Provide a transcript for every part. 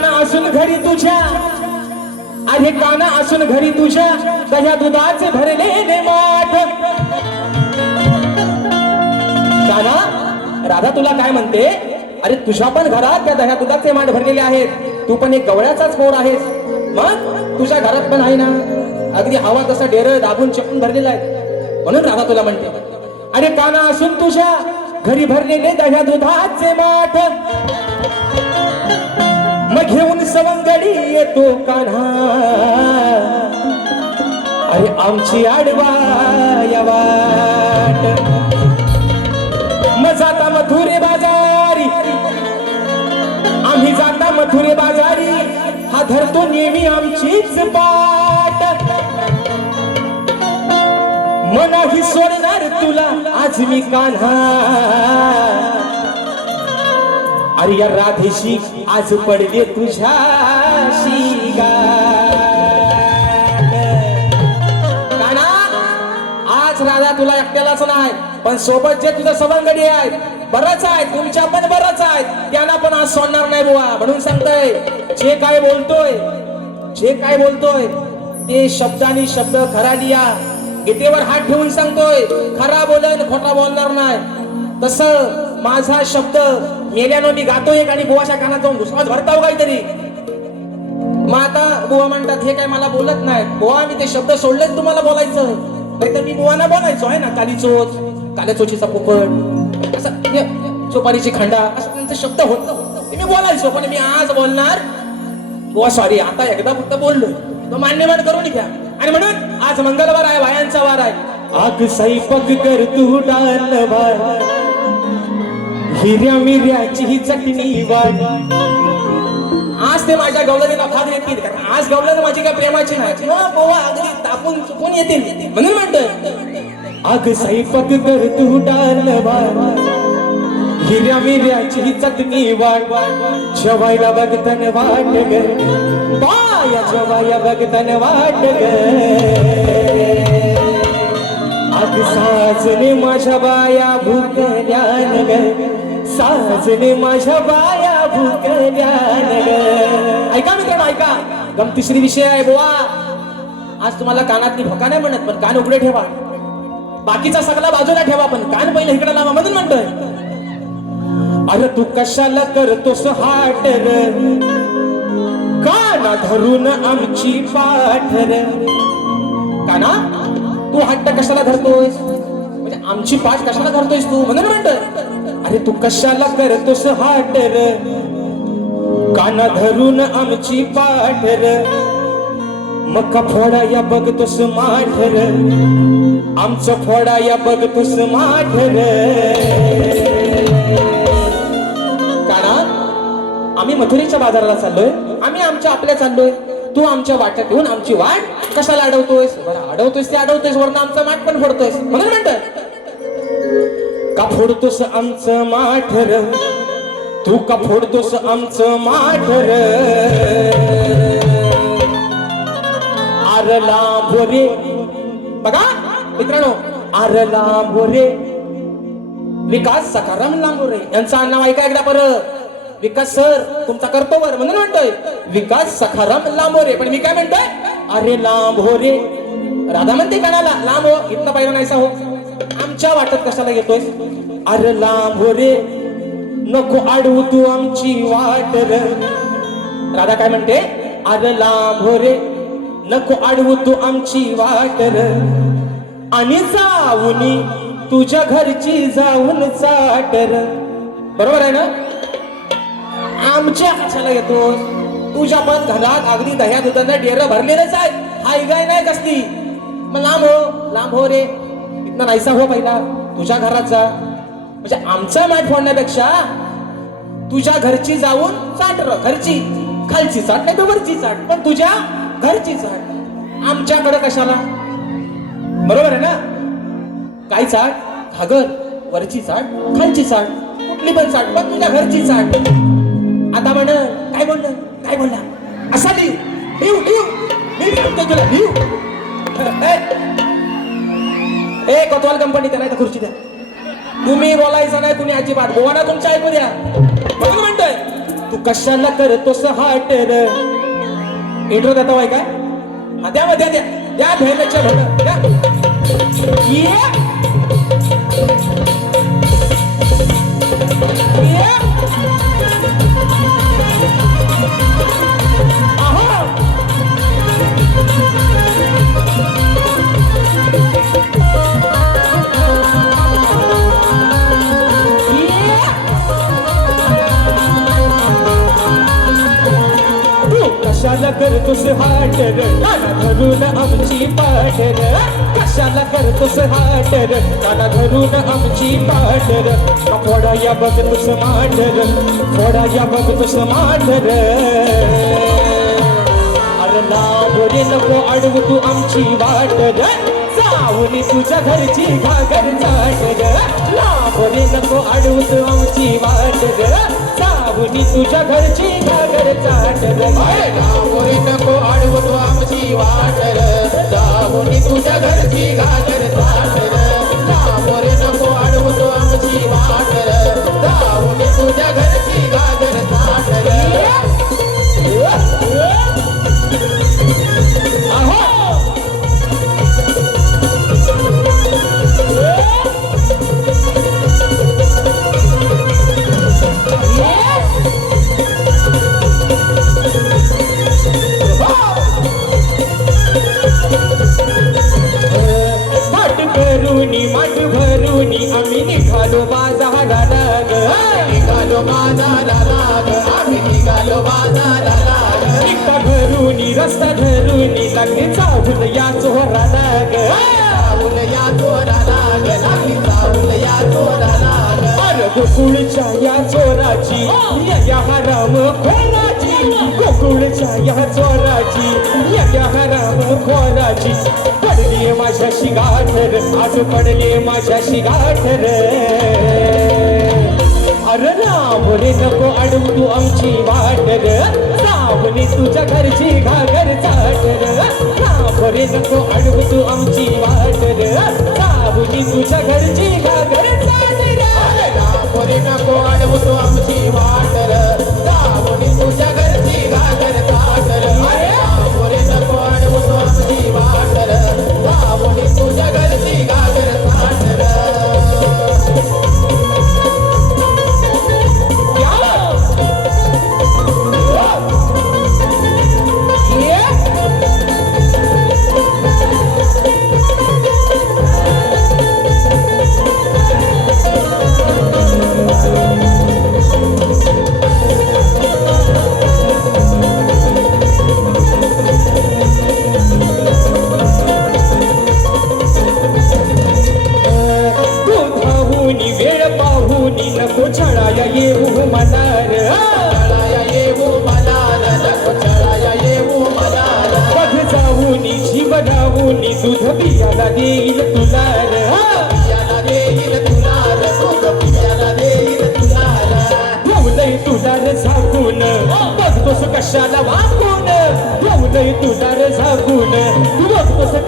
काना असून घरी तुझ्या. अरे काना असून घरी तुझ्या. दह्या दुधाचे भरलेले माठ. काना राधा तुला काय म्हणते? अरे तुझ्या पण घरात त्या दह्या दुधाचे माठ भरलेले आहेत. तू पण एक गवळ्याचाच पोर आहेस. मग? तुझ्या घरात पण आहे ना? अगदी हवा तसा डेर दाबून चपून भरलेला आहे. म्हणून राधा तुला म्हणते. अरे काना असून तुझ्या घरी भरलेले दह्या दुधाचे माठ. घेऊन सवंगडी येतो कान्हा. अरे आमची आडवा वाट. मग जाता मथुरे बाजारी. आम्ही जाता मथुरे बाजारी. हा धरतो नेहमी आमचीच पाट. मनाही सोडणार तुला आज मी कान्हा. अरे या राधेशी आज पडले तुझ्याशी गाठ. आज राधा तुला एकट्यालाच नाही पण सोबत जे तुझं सवंगडी आहेत बरंच आहे तुमच्या पण बरंच आहेत त्यांना पण आज सोडणार नाही बुवा म्हणून सांगतोय जे काय बोलतोय जे काय बोलतोय ते शब्दानी शब्द खरा लिया गीतेवर हात ठेवून सांगतोय खरा बोलन खोटा बोलणार नाही तस माझा शब्द मेल्यानं मी गातोय एक आणि बुवाच्या कानात जाऊन दुसराच भरताव काहीतरी. मग आता बुवा म्हणतात हे काय मला बोलत नाही बुवा मी ते शब्द सोडलेच तुम्हाला बोलायचं. नाही तर मी बुवाना बोलायचो आहे ना काली चोच काल्या चोचीचा पोपट असं चोपारीची खंडा असं त्यांचे शब्द होत मी बोलायचो पण मी आज बोलणार. बुवा सॉरी आता एकदा फक्त बोललो. तो मान्यमान करून घ्या. आणि म्हणून आज मंगळवार आहे वायांचा वार आहे. आग सैपक कर तू डाल भार हिऱ्या मिऱ्याची ही चटणी वाट आज ते माझ्या गवलनीला फार येतील. कारण आज गवलन माझी काय प्रेमाची नाही. हो, अगदी तापून चुकून येतील. म्हणून म्हणत अग सैपक कर तू डाल भार हिऱ्या मिऱ्याची ही चटणी वाट जेवायला बघतन वाट ग. बाया जेवाया बघतन वाट ग. आग साजने माझ्या बाया भूकल्यान ग. साजने माझ्या बाया भुकल्या ग ऐका मित्रांनो ऐका. गमतीश्री विषय आहे बुवा. आज तुम्हाला कानातली भका नाही म्हणत पण कान उघडे ठेवा. बाकीचा सगळा बाजूला ठेवा पण कान पहिलं इकडे लावा मधून म्हणतोय. अरे तू कशाला करतोस हाट काना धरून आमची पाठर काना तू हट्ट कशाला धरतोय म्हणजे आमची पाठ कशाला धरतोयस तू? म्हणून म्हणतोय. अरे तू कशाला करतोस हाटर काना धरून आमची पाठर. मका फोडा या बघतोस माठर. आमचं फोडा या बघतोस माठर. काना आम्ही मथुरीच्या बाजाराला चाललोय आम्ही आमच्या आपल्या चाललोय. तू आमच्या वाट्यात येऊन आमची वाट कशाला अडवतोयस? बरं अडवतोयस ते अडवतोयस वरनं आमचा माठ पण फोडतोयस. म्हणून म्हणतोय. का फोडतोस आमचं माठर? तू का फोडतोस आमचं माठर? आरला भोरे बघा मित्रांनो आरला भोरे विकास सखाराम लांबोरे यांचं नाव ऐका एकदा परत. विकास सर तुमचा कर्तव्य म्हणून म्हणतोय. विकास सखाराम लांबोरे पण मी काय म्हणतोय? अरे लांबोरे राधा म्हणते कानाला लांब हो इथनं पाहिलं नाहीसा हो. आमच्या वाटत कशाला येतोय? अरे लांब हो रे. नको अडवू तू आमची वाट राधा काय म्हणते? अरे लांब हो रे. नको अडवू तू आमची वाट आणि जाऊनी तुझ्या घरची जाऊन चाटर बरोबर आहे ना? आमच्या कशाला येतो तुझ्या पण घरात अगदी दह्या दुधांना डेरं भरलेलंच आहे हाय गाय नाही कसली? मग लांब हो लांब हो रे. इथनं नाहीसा हो पहिला. तुझ्या घराचा म्हणजे आमचा मॅट फोडण्यापेक्षा तुझ्या घरची जाऊन चाट र घरची. खालची चाट नाही तर वरची चाट पण तुझ्या घरची चाट. आमच्याकडे कशाला? बरोबर आहे ना? काय चाट? घागर वरची चाट खालची चाट कुठली पण चाट पण तुझ्या घरची चाट. आता म्हण काय बोललं? काय बोलला? असा लिव लिव लिव मी सांगतो तुला लिव ए कोतवाल कंपनी त्याला इथं खुर्ची द्या. तुम्ही बोलायचं नाही तुम्ही अजिबात. गोवाना तुमच्या ऐकू द्या. म्हणून म्हणतोय. तू कशाला करतोस हाट इंट्रो देता वाय काय? हा द्या मग द्या द्या. द्या भेलच्या भेल द्या. करतोस हाटर काना धरून आमची पाटर कशाला करतोस हाटर काना धरून आमची पाटर थोडा या बघतोस माटर थोडा या बघतोस माटर अरे लांबोरे नको अडवू तू आमची वाटर ग जाऊन तुझ्या घरची घागर चाटर ग लांबोरे नको अडवू तू आमची वाटर ग जाऊन तुझ्या घरची घागर चाटर नको आडवतो आमची वाटर जाऊनी तुझ्या घरची गाजर. निघालो बाजाराला ग निघालो बाजाराला ग आम्ही निघालो बाजाराला रस्ता या चोराला ग या चोराला ग लागली जाऊन या चोराला अरे गोकुळच्या या चोराची या या हराम खोराची गोकुळच्या या चोराची या हराम खोराची पडली माझ्याशी गाठर आज पडली माझ्याशी गाठर. अरे राम रे नको अडवू तू आमची वाटर. रामने तुझ्या घरची घागर चाटर. राम रे नको अडवू तू आमची वाटर. रामने तुझ्या घरची घागर चाटर. रामोरी नको आडवतो आमची वाटर.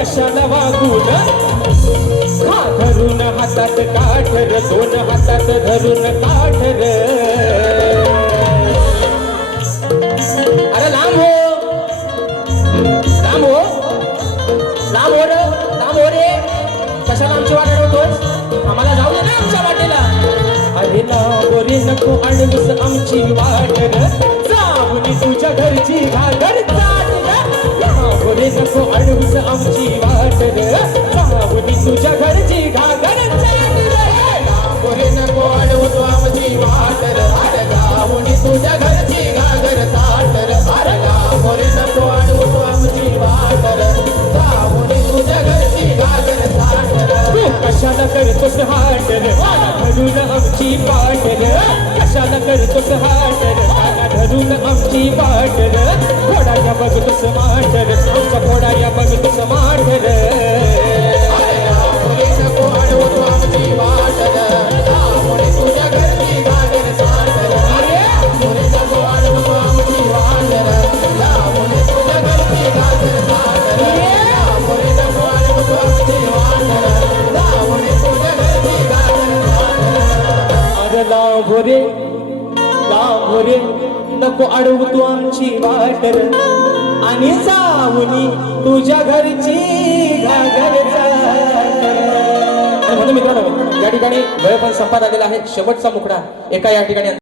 कशाला वागून? हा धरून हातात काठर दोन हातात धरून काठर. अरे लांब हो. लांब हो. लांब हो लांब हो रे. कशाला आमची वाट अडवतोस आम्हाला जाऊ दे ना आमच्या वाटेला. अरे लांब रे नको अडवस आमची वाट जाऊन तुझ्या घरची घागर. नको अडवस आमची वाट ग जाऊन तुझ्या घरची घागर लांबोरे लांबोरे नको अडवू तू आमची वाटर. आणि जाऊनी तुझ्या घरची म्हणून मित्रांनो या ठिकाणी वेळ पण संपाद आलेला आहे. शेवटचा मुकडा एका या ठिकाणी